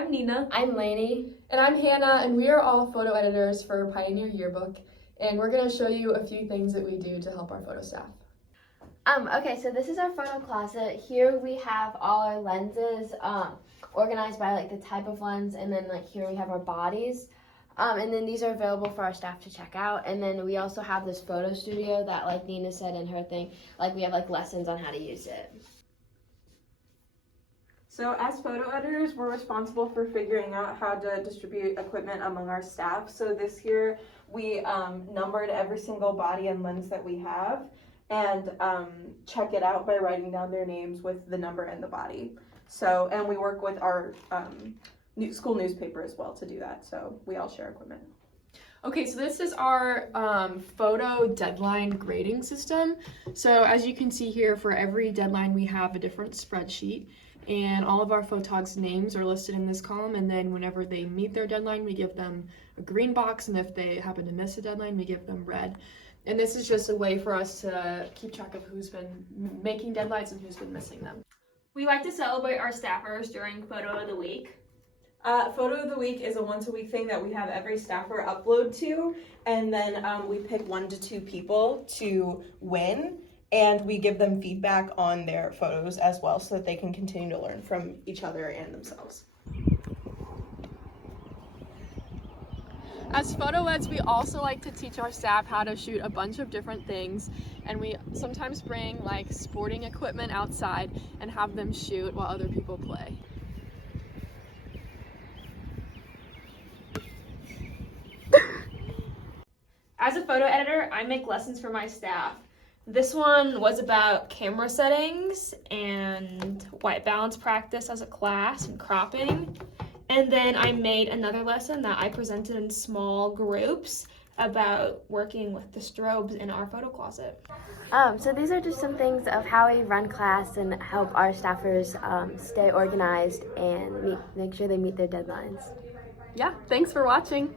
I'm Nina. I'm Lainey. And I'm Hannah, and we are all photo editors for Pioneer Yearbook, and we're going to show you a few things that we do to help our photo staff. Okay, so this is our photo closet. Here we have all our lenses organized by like the type of lens, and then like here we have our bodies. And then these are available for our staff to check out. And then we also have this photo studio that, like Nina said in her thing, like we have like lessons on how to use it. So as photo editors, we're responsible for figuring out how to distribute equipment among our staff. So this year we numbered every single body and lens that we have and check it out by writing down their names with the number and the body. So, and we work with our school newspaper as well to do that. So we all share equipment. Okay, so this is our photo deadline grading system. So as you can see here, for every deadline we have a different spreadsheet, and all of our photogs' names are listed in this column, and then whenever they meet their deadline, we give them a green box, and if they happen to miss a deadline, we give them red. And this is just a way for us to keep track of who's been making deadlines and who's been missing them. We like to celebrate our staffers during Photo of the Week. Photo of the Week is a once-a-week thing that we have every staffer upload to, and then we pick 1 to 2 people to win, and we give them feedback on their photos as well so that they can continue to learn from each other and themselves. As photo eds, we also like to teach our staff how to shoot a bunch of different things, and we sometimes bring like sporting equipment outside and have them shoot while other people play. As a photo editor, I make lessons for my staff. This one was about camera settings and white balance practice as a class and cropping. And then I made another lesson that I presented in small groups about working with the strobes in our photo closet. So these are just some things of how we run class and help our staffers stay organized and make sure they meet their deadlines. Yeah, thanks for watching.